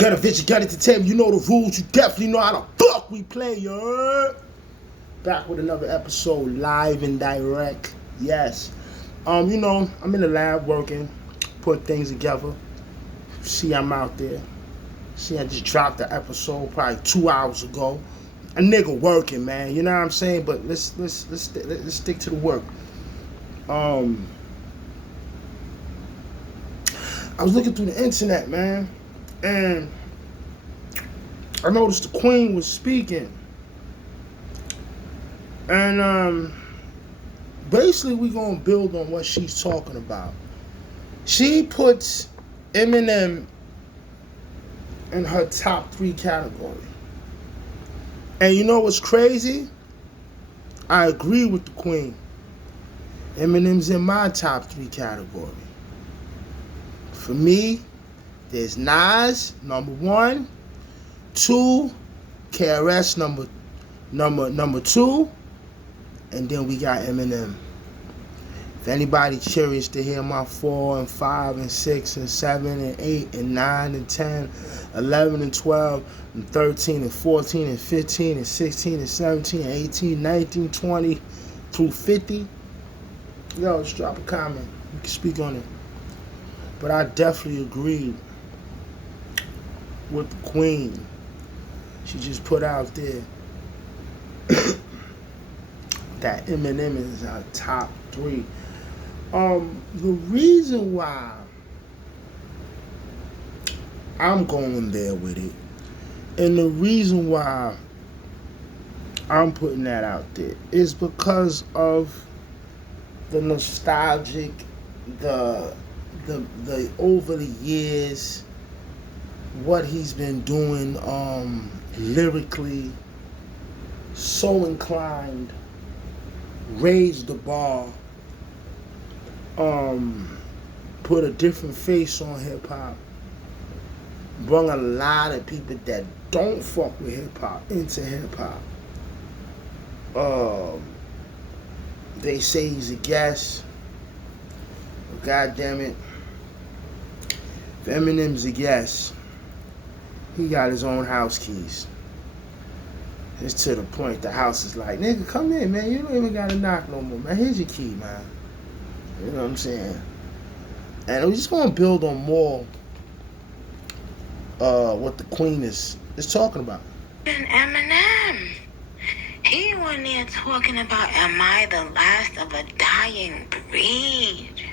Got a vision, got it to tell you know the rules. You definitely know how the fuck we play, you heard? Back with another episode, live and direct. Yes. I'm in the lab working, putting things together. See, I'm out there. See, I just dropped the episode probably 2 hours ago. A nigga working, man. You know what I'm saying? But let's stick to the work. I was looking through the internet, man, and I noticed the Queen was speaking, and basically we gonna build on what she's talking about. She puts Eminem in her top 3 category, and you know what's crazy? I agree with the Queen. Eminem's in my top 3 category. For me, there's Nas number 1, 2, KRS number 2, and then we got Eminem. If anybody's curious to hear my 4 and 5 and 6 and 7 and 8 and 9 and 10, 11 and 12 and 13 and 14 and 15 and 16 and 17 and 18, 19, 20 through 50, yo, just drop a comment. You can speak on it. But I definitely agreed with the Queen. She just put out there that Eminem is our top 3. The reason why I'm going there with it, and the reason why I'm putting that out there, is because of the nostalgic, the over the years, what he's been doing lyrically, so inclined, raised the bar, put a different face on hip hop, brought a lot of people that don't fuck with hip hop into hip hop. They say he's a guest. But God damn it, if Eminem's a guest, he got his own house keys. It's to the point the house is like, nigga, come in, man. You don't even gotta knock no more, man. Here's your key, man. You know what I'm saying? And we're just gonna build on more what the Queen is talking about. And Eminem, he wasn't there talking about, am I the last of a dying breed?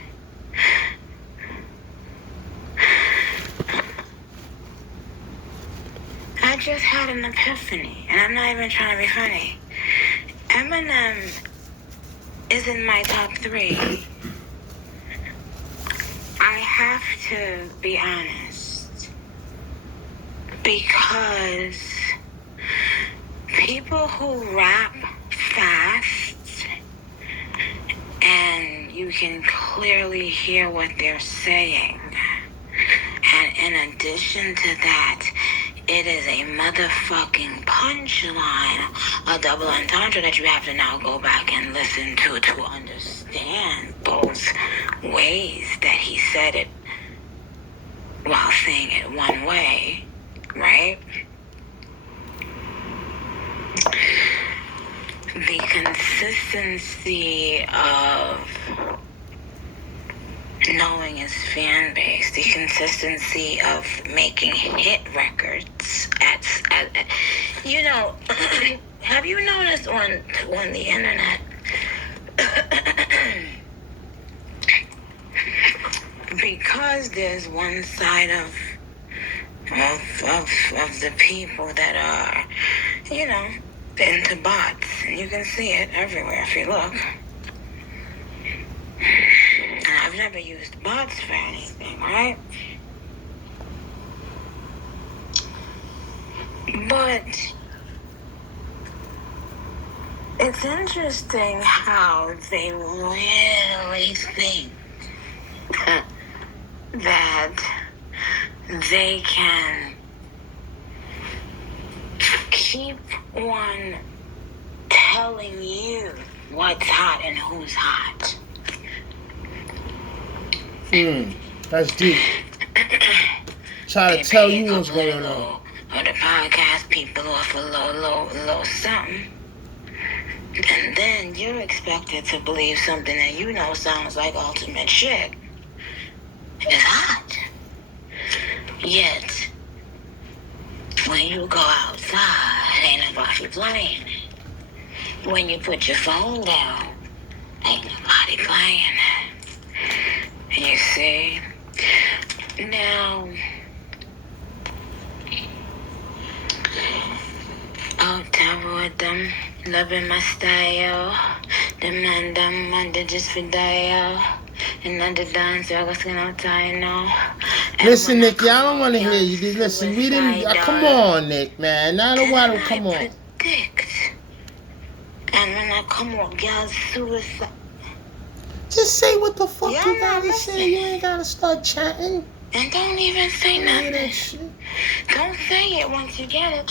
I just had an epiphany, and I'm not even trying to be funny. Eminem is in my top 3. I have to be honest, because people who rap fast and you can clearly hear what they're saying, and in addition to that, it is a motherfucking punchline, a double entendre that you have to now go back and listen to understand both ways that he said it while saying it one way, right? The consistency of knowing his fan base, the consistency of making hit records at have you noticed on the internet because there's one side of the people that are, into bots, and you can see it everywhere if you look. I've never used bots for anything, right? But it's interesting how they really think that they can keep on telling you what's hot and who's hot. That's deep. try They to tell pay a you what's couple of going the on. little, or the podcast people off a little something. And then you're expected to believe something that you know sounds like ultimate shit. It's hot. Yet, when you go outside, ain't nobody playing. When you put your phone down, ain't nobody playing. You see? Now, out there with them, loving my style. Demandam under just for dial. And under dance, I was gonna tie no. Listen, Nikki, I don't want to hear you. Listen, we didn't. Come on, Nick, man. Now the water, come on. Predict. And when I come on, girls, suicide. Just say what the fuck Yeah, you gotta say. You ain't gotta start chatting. And don't even say Don't hear that nothing. shit. Don't say it once you get it.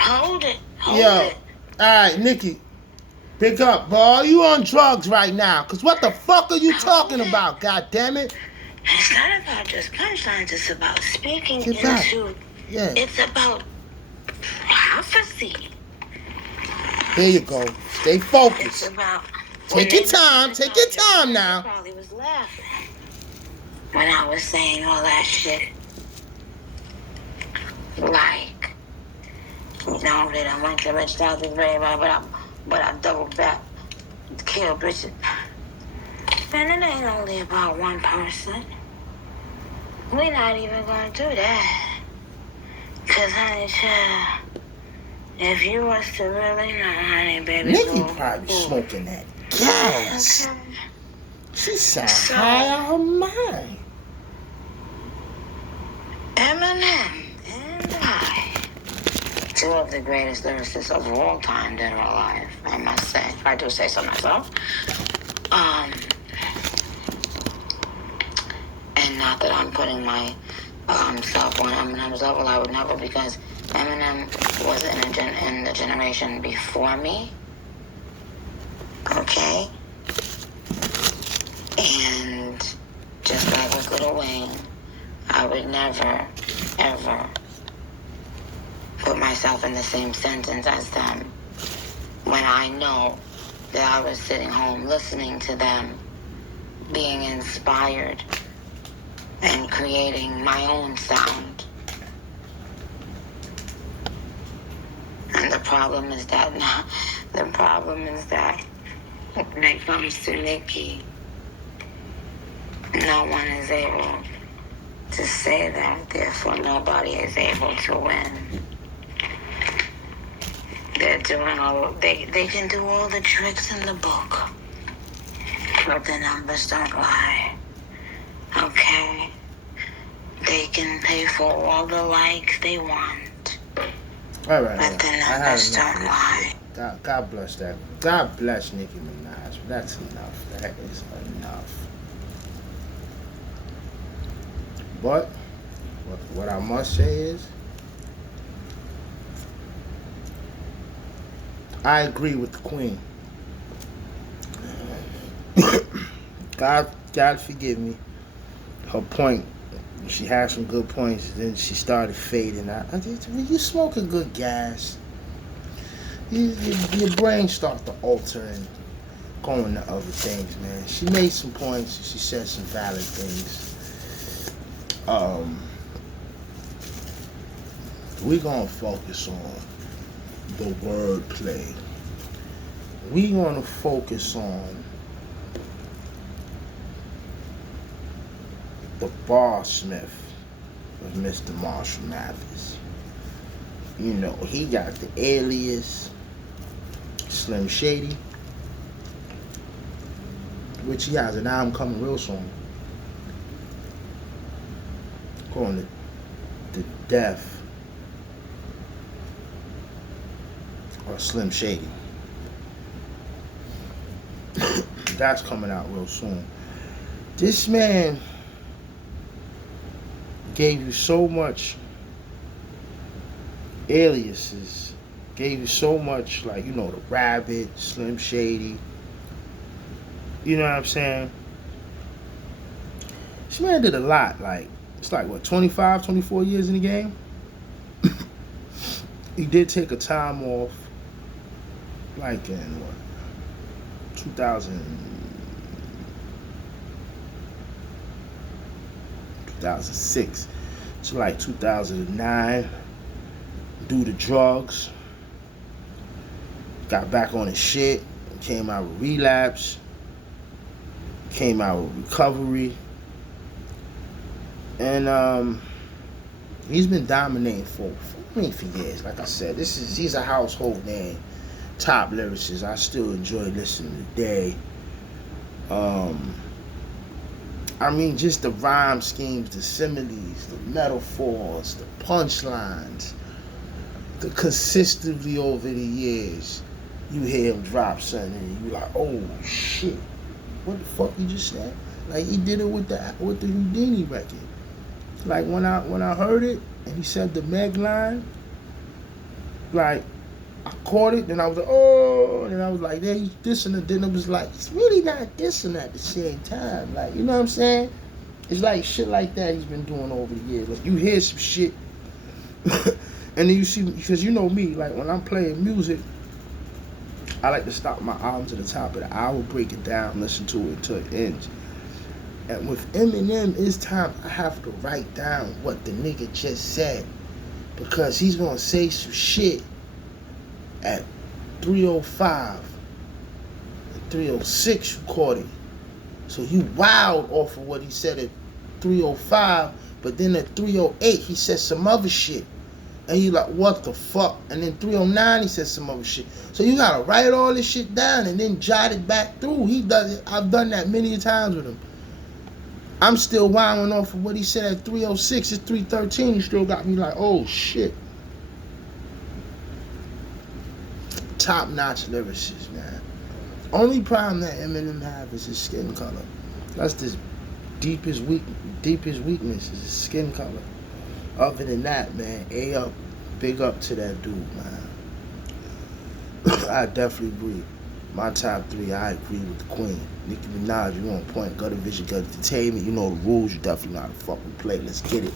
Hold it. Hold it. Alright, Nikki. Pick up, boy. You on drugs right now. Cause what the fuck are you talking about, god damn it? It's not about just punchlines, it's about speaking Get back. into Yeah. it's about prophecy. There you go. Stay It's focused. about Take your time. Take your time now. Probably was laughing when I was saying all that shit. Like, you know, that I went to Rich Dog is very well, but I doubled back to kill Bridget. And it ain't only about one person. We're not even gonna do that. Cause honey, child, if you was to really know, honey, baby, Nikki boo, probably boo. smoking that gas. Okay. She sounds high out her mind. Eminem and I, two of the greatest lyricists of all time dead or alive, I must say. I do say so myself. And not that I'm putting my self on Eminem's level, I would never, because Eminem was in the generation before me. Okay? And just like with Lil Wayne, I would never, ever put myself in the same sentence as them when I know that I was sitting home listening to them, being inspired and creating my own sound. And the problem is that when it comes to Nikki, no one is able to say that, therefore nobody is able to win. They're doing they can do all the tricks in the book, but the numbers don't lie. Okay? They can pay for all the likes they want, All right. but the I had numbers enough. don't lie. God bless that. God bless Nicki Minaj. That's enough. That is enough. But what I must say is, I agree with the Queen. God forgive me. Her point, she had some good points. Then she started fading. When you smoking good gas, your brain start to alter and going to other things, man. She made some points. She said some valid things. We're gonna focus on the wordplay. We're gonna focus on the barsmith of Mr. Marshall Mathers. You know, he got the alias Slim Shady, which he has an album coming real soon, calling the Death or Slim Shady. That's coming out real soon. This man gave you so much aliases, gave you so much, like, you know, the Rabbit, Slim Shady, You know what I'm saying? This man did a lot. Like, it's like, what, 25, 24 years in the game? He did take a time off, like in, what, 2000, 2006 to like 2009, due to drugs. Got back on his shit, came out with relapse, came out with recovery, and he's been dominating for years. Like I said, he's a household name, top lyricist. I still enjoy listening today. I mean, just the rhyme schemes, the similes, the metaphors, the punchlines, the consistently over the years, you hear him drop something and you like, oh shit, what the fuck you just said? Like, he did it with the Houdini record. Like, when I heard it and he said the Meg line, like, I caught it, then I was like, oh, and I was like, yeah, he's dissing it. Then it was like, it's really not dissing at the same time. Like, you know what I'm saying? It's like shit like that he's been doing over the years. Like, you hear some shit, and then you see, because you know me, like, when I'm playing music, I like to stop my album to the top of the hour, break it down, listen to it until it ends. And with Eminem, it's time I have to write down what the nigga just said, because he's gonna say some shit at 3:05, 3:06 you caught it. So he wowed off of what he said at 3:05, but then at 3:08 he said some other shit. And you like, what the fuck? And then 3:09 he said some other shit. So you gotta write all this shit down and then jot it back through. He does it. I've done that many times with him. I'm still wowing off of what he said at 3:06. It's 3:13. He still got me like, oh shit. Top-notch lyricist, man. Only problem that Eminem have is his skin color. That's his deepest weakness is his skin color. Other than that, man, big up to that dude, man. I definitely agree. My top three, I agree with the queen. Nicki Minaj, you on point. Gutter Vision, Gutter Entertainment. You know the rules. You definitely know how to fucking play. Let's get it.